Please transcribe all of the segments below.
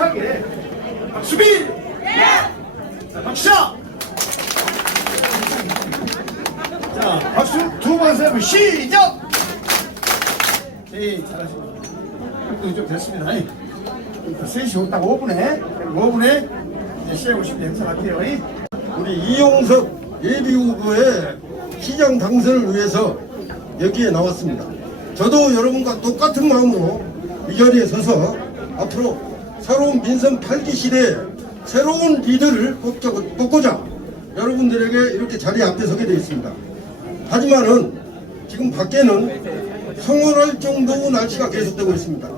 힘차게 박수비! 자, 박수자! 자, 박수 두번 세고 시작! 네, 잘하시고. 활동이 좀 됐습니다. 이. 일단 3시 딱 5분에, 5분에 이제 시하고 싶은 행사할게요. 이. 우리 이용석 예비후보의 시장 당선을 위해서 여기에 나왔습니다. 저도 여러분과 똑같은 마음으로 이 자리에 서서 앞으로 새로운 민선 8기 시대에 새로운 리더를 뽑고자 여러분들에게 이렇게 자리 앞에 서게 되어 있습니다. 하지만은 지금 밖에는 황홀할 정도의 날씨가 계속되고 있습니다.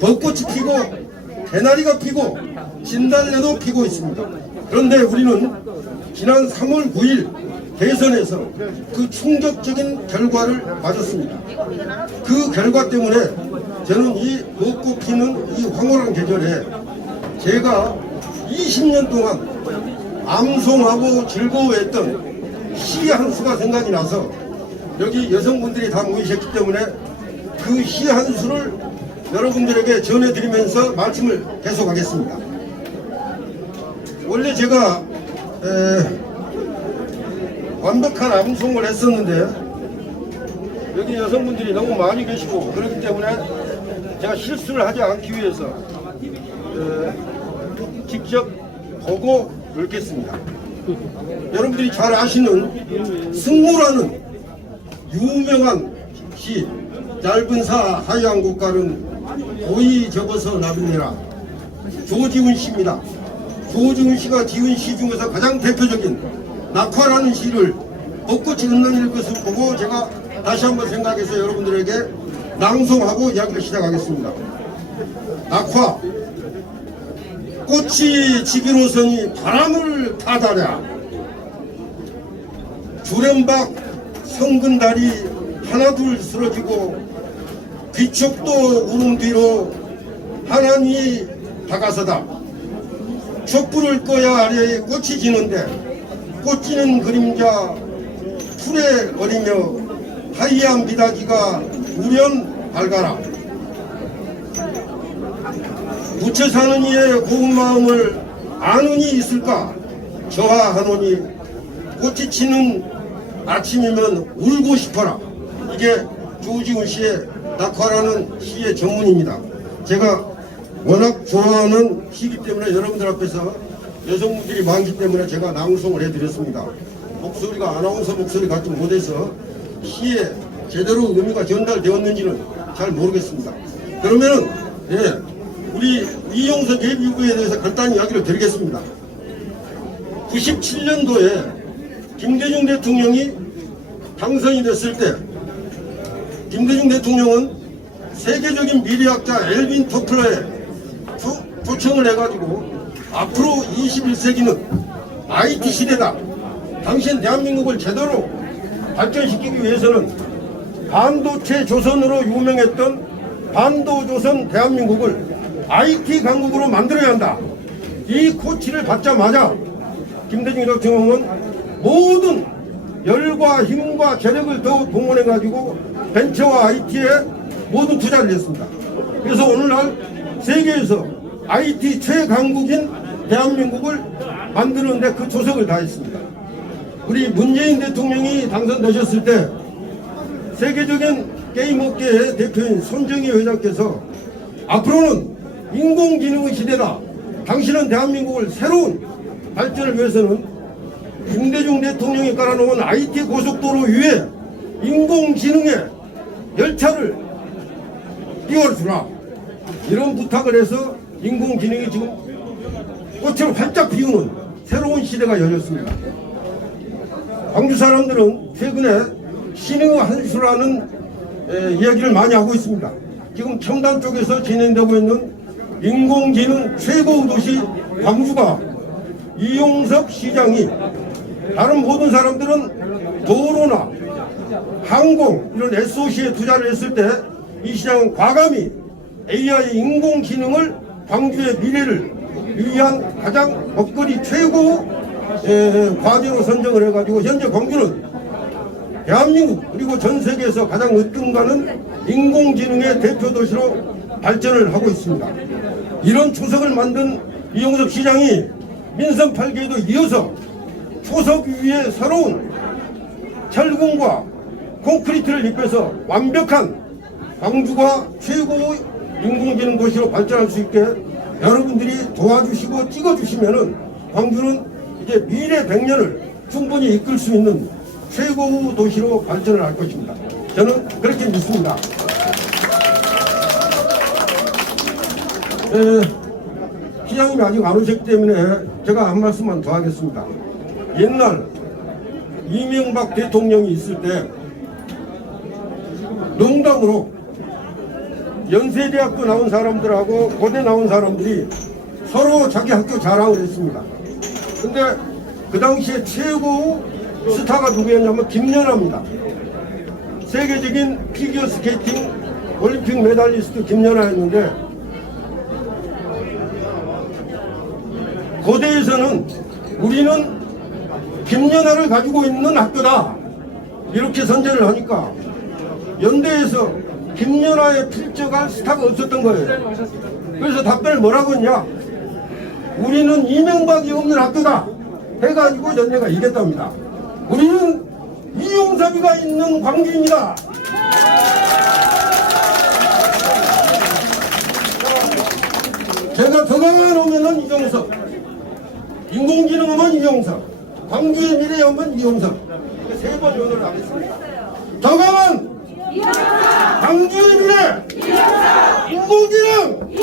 벚꽃이 피고 개나리가 피고 진달래도 피고 있습니다. 그런데 우리는 지난 3월 9일 대선에서 그 충격적인 결과를 맞았습니다. 그 결과 때문에 저는 이 벚꽃 피는 이 황홀한 계절에 제가 20년 동안 암송하고 즐거워했던 시 한 수가 생각이 나서 여기 여성분들이 다 모이셨기 때문에 그 시 한 수를 여러분들에게 전해드리면서 말씀을 계속하겠습니다. 원래 제가 에, 완벽한 암송을 했었는데 여기 여성분들이 너무 많이 계시고 그렇기 때문에 제가 실수를 하지 않기 위해서 에, 직접 보고 읽겠습니다. 여러분들이 잘 아시는 승무라는 유명한 시 얇은 사 하얀 국가는 고이 접어서 나비내라 조지훈 씨입니다. 조지훈 씨가 지은 시 중에서 가장 대표적인 낙화라는 시를 벚꽃이 흩날릴 것을 보고 제가 다시 한번 생각해서 여러분들에게 낭송하고 이야기를 시작하겠습니다. 낙화. 꽃이 지기로서니 바람을 타다랴. 주렴박 성근다리 하나둘 쓰러지고 귀척도 우는 뒤로 하나님이 다가서다. 촛불을 꺼야 아래에 꽃이 지는데 꽃지는 그림자 풀에 어리며 하이한 비다기가 우연 밝아라 부채 사는 이의 고운 마음을 아는 이 있을까? 저하하노니 꽃이 치는 아침이면 울고 싶어라. 이게 조지훈 씨의 낙화라는 시의 전문입니다. 제가 워낙 좋아하는 시기 때문에 여러분들 앞에서 여성분들이 많기 때문에 제가 낭송을 해드렸습니다. 목소리가 아나운서 목소리 같지 못해서 시에 제대로 의미가 전달되었는지는 잘 모르겠습니다 그러면은 예, 우리 이용석 예비후보에 대해서 간단히 이야기를 드리겠습니다. 97년도에 김대중 대통령이 당선이 됐을 때 김대중 대통령은 세계적인 미래학자 엘빈 토플러에 초, 초청을 해가지고 앞으로 21세기는 IT 시대다. 당신 대한민국을 제대로 발전시키기 위해서는 반도체 조선으로 유명했던 반도조선 대한민국을 IT 강국으로 만들어야 한다. 이 코치를 받자마자 김대중 대통령은 모든 열과 힘과 재력을 더 동원해 가지고 벤처와 IT에 모든 투자를 했습니다. 그래서 오늘날 세계에서 IT 최강국인 대한민국을 만드는데 그 조석을 다했습니다. 우리 문재인 대통령이 당선되셨을 때 세계적인 게임 업계의 대표인 손정희 회장께서 앞으로는 인공지능의 시대다. 당신은 대한민국을 새로운 발전을 위해서는 김대중 대통령이 깔아놓은 IT 고속도로 위에 인공지능의 열차를 띄워주라. 이런 부탁을 해서 인공지능이 지금 꽃을 활짝 피우는 새로운 시대가 열렸습니다. 광주 사람들은 최근에 신의 한수라는 에, 이야기를 많이 하고 있습니다. 지금 첨단 쪽에서 진행되고 있는 인공지능 최고 도시 광주가 이용석 시장이 다른 모든 사람들은 도로나 항공 이런 SOC에 투자를 했을 때 이 시장은 과감히 AI 인공지능을 광주의 미래를 위한 가장 먹거리 최고 에, 과제로 선정을 해가지고 현재 광주는 대한민국 그리고 전 세계에서 가장 으뜸가는 인공지능의 대표 도시로 발전을 하고 있습니다. 이런 초석을 만든 이용섭 시장이 민선 8개에도 이어서 초석 위에 새로운 철공과 콘크리트를 입혀서 완벽한 광주가 최고의 인공지능 도시로 발전할 수 있게 여러분들이 도와주시고 찍어주시면은 광주는 이제 미래 100년을 충분히 이끌 수 있는 최고의 도시로 발전을 할 것입니다. 저는 그렇게 믿습니다. 에, 시장님이 아직 안 오셨기 때문에 제가 한 말씀만 더 하겠습니다. 옛날 이명박 대통령이 있을 때 농담으로 연세대학교 나온 사람들하고 고대 나온 사람들이 서로 자기 학교 자랑을 했습니다. 근데 그 당시에 최고 스타가 누구였냐면 김연아입니다. 세계적인 피겨 스케이팅 올림픽 메달리스트 김연아였는데 고대에서는 우리는 김연아를 가지고 있는 학교다 이렇게 선전을 하니까 연대에서 김연아의 필적할 스타가 없었던 거예요. 그래서 답변을 뭐라고 했냐? 우리는 이명박이 없는 학교다 해가지고 연대가 이겼답니다. 우리는 이용섭이가 있는 광주입니다. 제가 더강을 오면은 이용섭, 인공지능 하면 이용섭, 광주의 미래 하면 이용섭. 세번 연을 하겠습니다. 더강은 광주의 미래 인공지능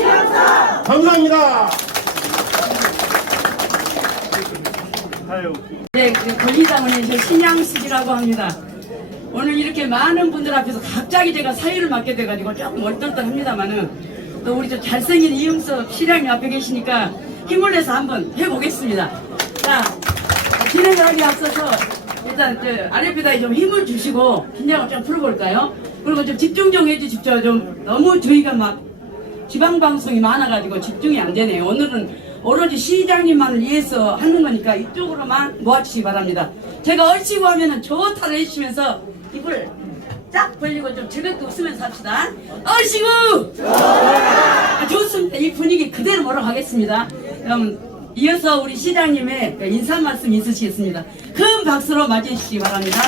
감사합니다. 네, 그 권리당원의 저 신양숙이라고 합니다. 오늘 이렇게 많은 분들 앞에서 갑자기 제가 사회를 맡게 돼가지고 조금 얼떨떨합니다만은 또 우리 저 잘생긴 이용섭 시장님 앞에 계시니까 힘을 내서 한번 해보겠습니다. 자, 진행을 하기 앞서서 일단 저 아랫배다에 좀 힘을 주시고 긴장을 좀 풀어볼까요? 그리고 좀 집중 좀 해주십시오. 좀 너무 저희가 막 지방 방송이 많아가지고 집중이 안 되네요. 오늘은 오로지 시장님만을 위해서 하는 거니까 이쪽으로만 모아주시기 바랍니다. 제가 얼씨구 하면은 좋다를 해주시면서 입을 쫙 벌리고 좀 즐겁게 웃으면서 합시다. 얼씨구! 아, 좋습니다. 이 분위기 그대로 몰아가겠습니다. 그럼 이어서 우리 시장님의 인사 말씀 있으시겠습니다. 큰 박수로 맞이해 주시기 바랍니다.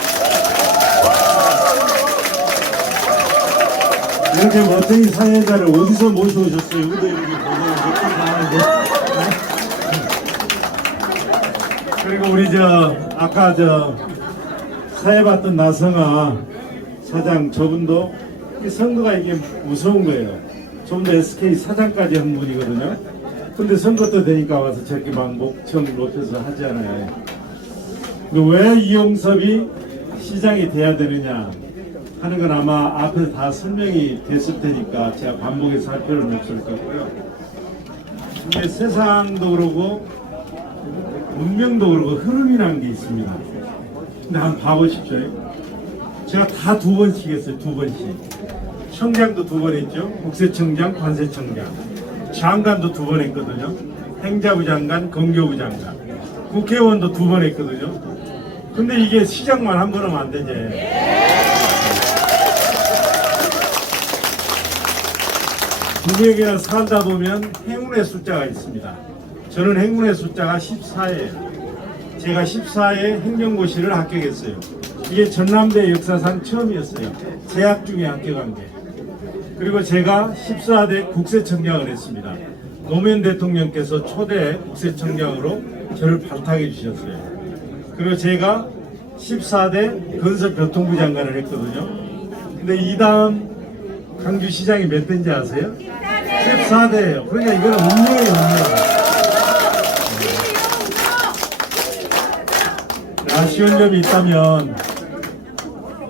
이렇게 멋쟁이 사회자를 어디서 모셔오셨어요? 우리도 이렇게 보고 그리고 우리 저 아까 저 사회 봤던 나성아 사장 저분도 이 선거가 이게 무서운 거예요. 저분도 SK 사장까지 한 분이거든요. 근데 선거 때 되니까 와서 저렇게 막 목청 높여서 하잖아요. 왜 이용섭이 시장이 돼야 되느냐 하는 건 아마 앞에서 다 설명이 됐을 테니까 제가 반복해서 할 필요는 없을 거고요. 근데 세상도 그러고 문명도 그러고 흐름이라는 게 있습니다. 근데 한번 봐보십시오. 제가 다 두 번씩 했어요. 두 번씩. 청장도 두 번 했죠. 국세청장, 관세청장. 장관도 두 번 했거든요. 행자부 장관, 건교부 장관. 국회의원도 두 번 했거든요. 근데 이게 시장만 한 번 하면 안 되지. 누구에게나 살다 보면 행운의 숫자가 있습니다. 저는 행운의 숫자가 14예요. 제가 14회 행정고시를 합격했어요. 이게 전남대 역사상 처음이었어요. 재학 중에 합격한 게. 그리고 제가 14대 국세청장을 했습니다. 노무현 대통령께서 초대 국세청장으로 저를 발탁해 주셨어요. 그리고 제가 14대 건설교통부 장관을 했거든요. 근데 이 다음 강주시장이 몇 대인지 아세요? 14대예요. 그러니까 이거는 운명이에요, 운명. 아쉬운 점이 있다면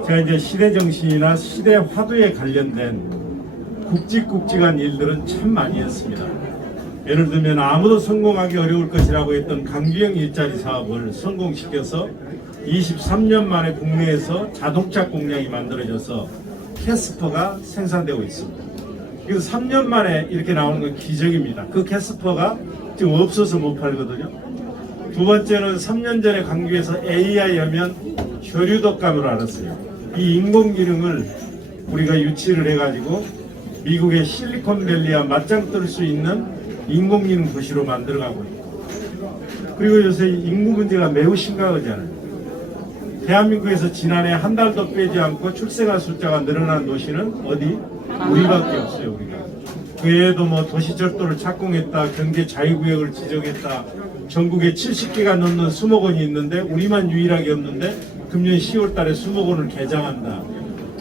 제가 이제 시대 정신이나 시대 화두에 관련된 굵직굵직한 일들은 참 많이 했습니다. 예를 들면 아무도 성공하기 어려울 것이라고 했던 강주영 일자리 사업을 성공시켜서 23년 만에 국내에서 자동차 공장이 만들어져서 캐스퍼가 생산되고 있습니다. 그래서 3년 만에 이렇게 나오는 건 기적입니다. 그 캐스퍼가 지금 없어서 못 팔거든요. 두 번째는 3년 전에 강주에서 AI 하면 혈유독감을 알았어요. 이 인공지능을 우리가 유치를 해가지고 미국의 실리콘밸리와 맞짱 뜰 수 있는 인공지능 도시로 만들어가고 있고 그리고 요새 인구 문제가 매우 심각하잖아요. 대한민국에서 지난해 한 달도 빼지 않고 출생아 숫자가 늘어난 도시는 어디? 우리밖에 없어요, 우리가. 그 외에도 뭐 도시철도를 착공했다, 경제 자유구역을 지정했다, 전국에 70개가 넘는 수목원이 있는데 우리만 유일하게 없는데 금년 10월 달에 수목원을 개장한다.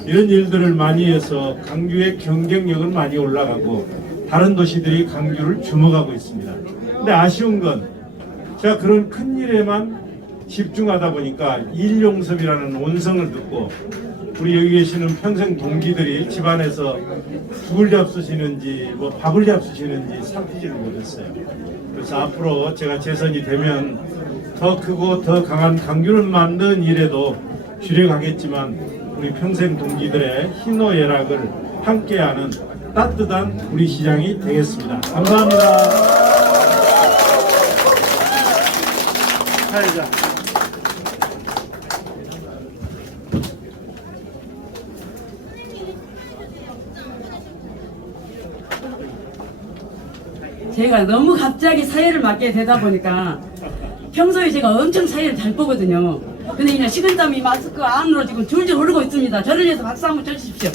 이런 일들을 많이 해서 강주의 경쟁력은 많이 올라가고 다른 도시들이 강주를 주목하고 있습니다. 근데 아쉬운 건 제가 그런 큰 일에만 집중하다 보니까 일용섭이라는 온성을 듣고 우리 여기 계시는 평생 동기들이 집안에서 국을 잡수시는지 뭐 밥을 잡수시는지 살피지를 못했어요. 그래서 앞으로 제가 재선이 되면 더 크고 더 강한 강균을 만드는 일에도 주력하겠지만 우리 평생 동기들의 희노애락을 함께하는 따뜻한 우리 시장이 되겠습니다. 감사합니다. 사회자. 제가 너무 갑자기 사회를 맡게 되다 보니까 평소에 제가 엄청 사회를 잘 보거든요. 근데 그냥 식은땀이 마스크 안으로 지금 줄줄 흐르고 있습니다. 저를 위해서 박수 한번 쳐주십시오.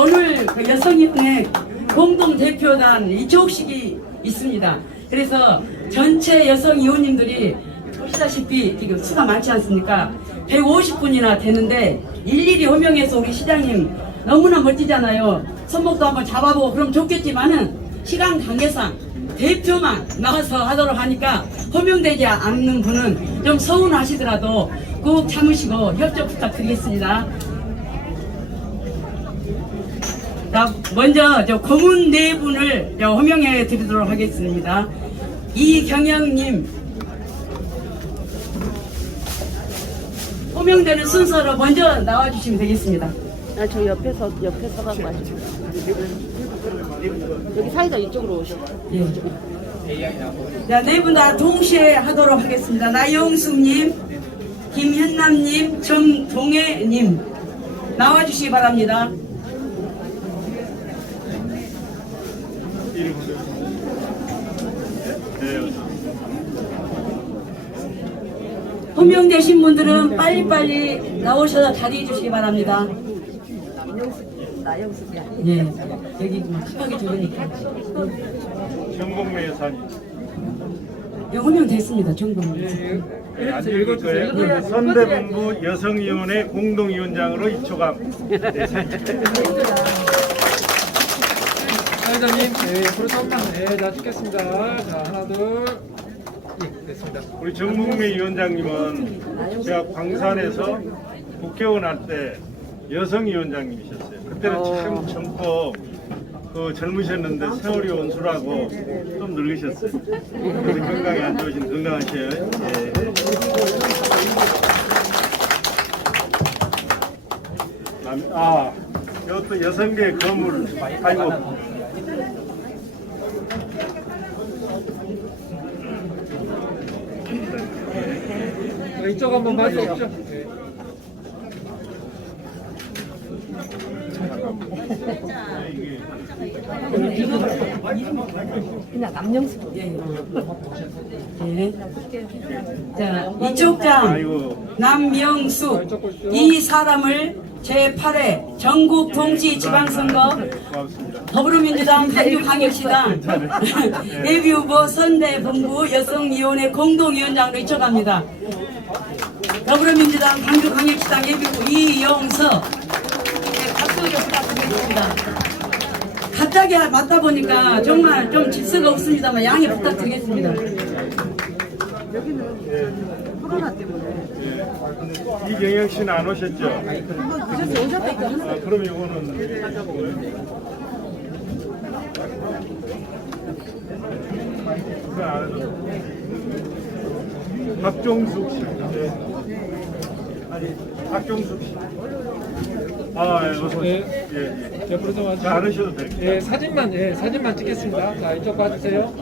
오늘 그 여성위원회 공동대표단 이초식이 있습니다. 그래서 전체 여성 의원님들이 보시다시피 지금 수가 많지 않습니까? 150분이나 되는데 일일이 호명해서 우리 시장님 너무나 멋지잖아요. 손목도 한번 잡아보고 그럼 좋겠지만은 시간 관계상 대표만 나와서 하도록 하니까 호명되지 않는 분은 좀 서운하시더라도 꼭 참으시고 협조 부탁드리겠습니다. 자, 먼저 저 고문 네 분을 저 호명해 드리도록 하겠습니다. 이경영님 호명되는 순서로 먼저 나와주시면 되겠습니다. 아, 저 옆에서 옆에 서가지고 가지고 여기 사이다 이쪽으로 오시죠. 예. 자, 네 분 다 동시에 하도록 하겠습니다. 나영숙님, 김현남님, 정동혜님 나와주시기 바랍니다. 호명되신 분들은 빨리빨리 나오셔서 자리해 주시기 바랍니다. 예, 여기 막 크게 적으니까. 정봉매 여사님. 예, 호명됐습니다, 정동. 안 읽을 거예요. 선대본부 여성위원회 공동위원장으로 입초감. 사회자님, 네, 앞으로 조금만, 네, 자, 찍겠습니다. 자, 하나, 둘, 예, 됐습니다. 우리 정봉매 위원장님은 제가 광산에서 국회의원 할 때 여성위원장님이셨어요. 그때는 참 젊고 그 젊으셨는데 세월이 온수라고 좀 늙으셨어요. 그래서 건강이 안 좋으신 건강하셔요. 예. 남- 아, 이것도 여성계 거물. 아이고. 자, 이쪽 한번 봐주십시오. 네. 그냥 남영수. 예. 자, 이쪽장. 남명수 이 사람을 제8회 전국 동시 지방선거. 더불어민주당 강주광역시당 예비후보 선대본부 여성위원회 공동위원장으로 이쳐갑니다. 더불어민주당 강주광역시당 예비후보 네, 좀 부탁드리겠습니다. 갑자기 맞다 보니까 정말 좀 질서가 없습니다만 양해 부탁드리겠습니다. 이경영 씨는 안 오셨죠? 아, 그럼 이거는 박종숙 씨. 네. 아니 박종숙 씨. 아, 예, 어서 오세요. 네. 예, 예. 옆으로 좀 자, 와주세요. 안 오셔도 돼요. 예, 사진만, 예, 사진만 찍겠습니다. 자, 이쪽 봐주세요.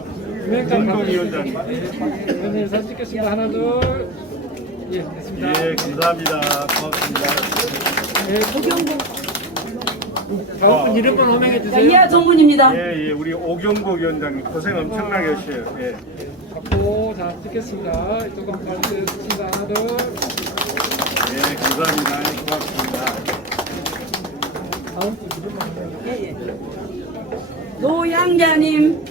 유명장 공동위원장님. 위원장 님 사진 찍겠습니다. 하나, 둘, 예, 됐습니다. 예, 감사합니다. 고맙습니다. 예, 다음 분 이름만 호명해 자, 주세요. 이하 동문입니다. 예, 예, 우리 오경복 위원장님 고생 엄청나게 하셔요. 예. 잡고 자 찍겠습니다. 이쪽 한번 봐주세요. 찍습니다. 하나 둘. 예, 감사합니다. 고맙습니다. 노양자님.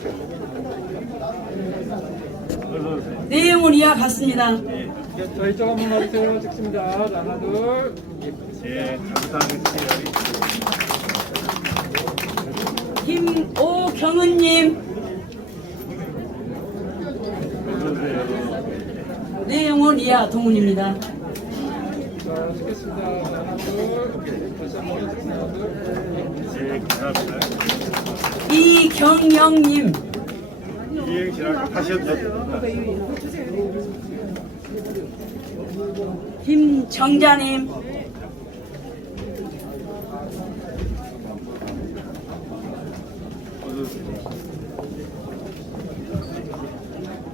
내용은 이와 같습니다. 자 이쪽 한번 봐주세요. 찍습니다. 자 하나 둘. 예, 감사합니다. 김오경은님. 내용은 이하 동문입니다. 이경영님? 김정자님.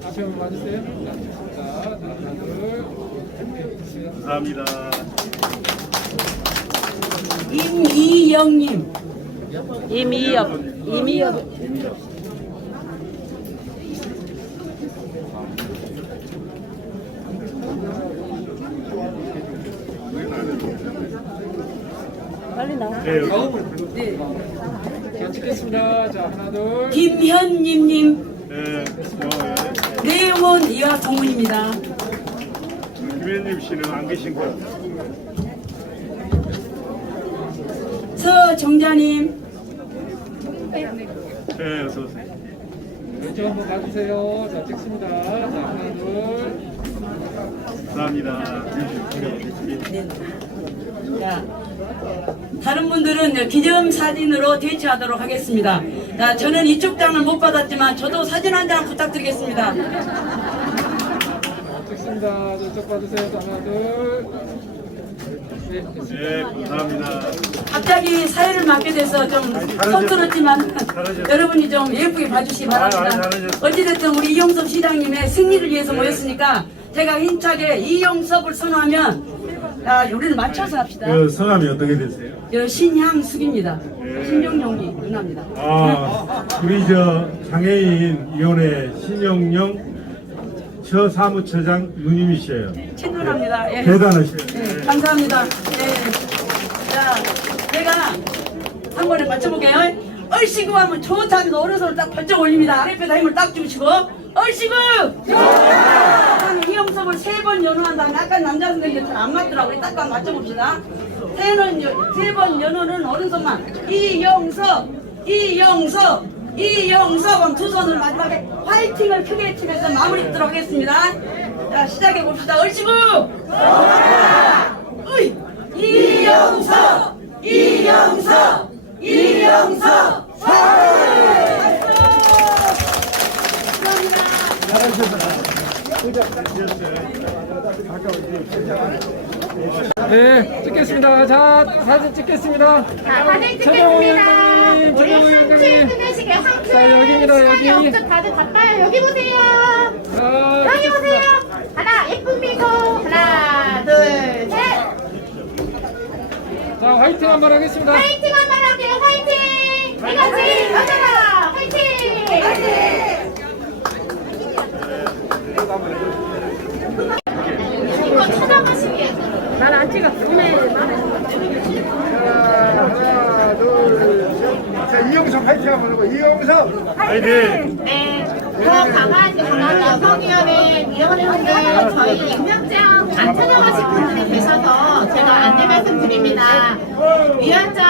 앞에 한번 봐주세요. 하나 둘. 감사합니다. 임이영님 이미엽 이미엽 빨리 나와. 예, 네. 자 찍겠습니다. 자 하나 둘. 김현님님 예, 뭐, 예. 내용은 이와 동문입니다. 김현님 씨는 안 계신 거. 서정자님 예, 어서 오세요. 이쪽 한번 봐주세요. 자 찍습니다. 자 하나 둘. 감사합니다. 네. 자, 다른 분들은 기념 사진으로 대체하도록 하겠습니다. 자, 저는 이쪽 장을 못 받았지만 저도 사진 한 장 부탁드리겠습니다. 찍습니다. 저쪽 봐주세요. 자 하나 둘. 네. 예, 감사합니다. 갑자기 사회를 맡게 돼서 좀 서툴었지만 여러분이 좀 예쁘게 봐주시기 바랍니다. 어찌됐든 우리 이용섭 시장님의 승리를 위해서 모였으니까 제가 힘차게 이용섭을 선호하면 아, 우리는 맞춰서 합시다. 그 성함이 어떻게 되세요? 저 신향숙입니다. 신종용이 누나입니다. 아, 우리 저 장애인 위원회 신영영 처 사무처장 누님이셔요. 친누나입니다. 예. 대단하셔요. 네, 감사합니다. 네. 자, 제가 한 번에 맞춰볼게요. 얼씨구 하면 좋다는 오른손을 딱 번쩍 올립니다. 아랫배다 힘을 딱 주시고 얼씨구! 좋다! 이영섭을 세 번 연호한 다음에 아까 남자 선생님들 잘안 맞더라고요. 딱 맞춰봅시다. 세는 세번 연호는 오른손만 이영섭! 이영섭! 하면 두 손을 마지막에 화이팅을 크게 치면서 마무리 짓도록 하겠습니다. 자, 시작해 봅시다. 얼씨구! 으이! 이영석! 이영석! 이영석! 네, 찍겠습니다. 자, 사진 찍겠습니다. 자, 사진 최정호 찍겠습니다. 위원장님, 황금 위원장님. 끊으시게 자, 여기입니다, 여기. 시간이 없죠? 다들 바빠요. 여기 보세요. 자, 여기 보세요. 하나, 예쁜 미소. 하나, 둘, 셋. 자, 화이팅 한번 하겠습니다. 화이팅 한번 할게요. 화이팅. 제일 여자다. 화이팅. 이거 초상하시게. 난 안 찍었어. 네. 하나, 둘, 셋. 자, 이영석 파이팅 한번 하고, 이영석! 화이팅! 네. 더 강한 강한 여성위원회 위원회분들 저희 임명장 안 찾아가신 분들이 계셔서 제가 안내 말씀드립니다. 위원장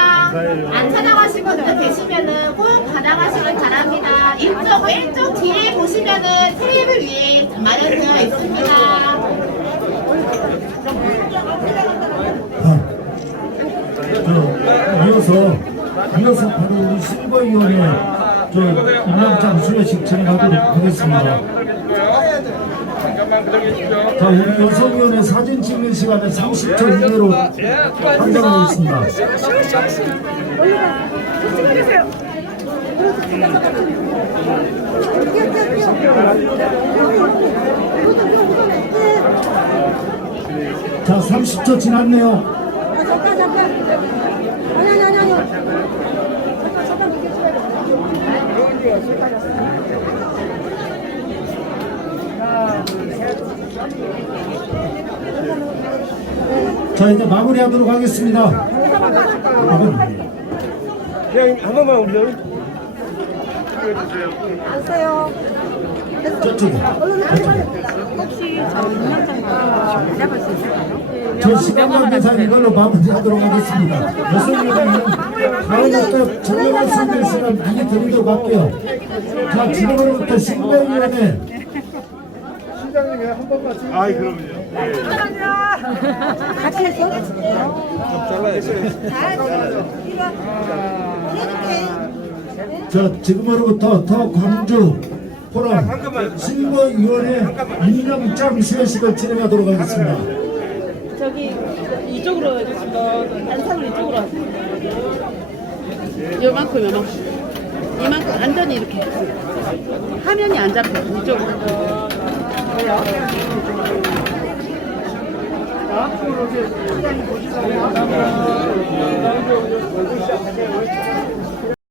안 찾아가신 분들 계시면은 꼭 받아가시길 바랍니다. 이쪽 왼쪽 뒤에 보시면은 테이블 위에 마련되어 있습니다. 저, 이어서, 이어서 바로 우리 실버위원회 저, 임명장 수여식 진행하도록 하겠습니다. 자, 우리 여성위원회 사진 찍는 시간에 30초 이내로 판정하겠습니다. 자, 30초 지났네요. 자 이제 마무리하도록 하겠습니다. 마무리. 저쪽에. 저 시간 관계상 이걸로 마무리하도록 하겠습니다. 다음에 또 증명할 수 있는 시간 많이 드리도록 할게요. 자, 지금으로부터 신고위원회 아이 그럼요. 자, 지금으로부터 더 광주 포럼 신고위원회 이명장 수여식을 진행하도록 하겠습니다. 저기 이쪽으로 안상 이쪽으로 하세요. 요만큼 요만큼. 이만큼 완전히 이렇게. 화면이 안 잡혀 이쪽으로. 앞으로 이제 보시다가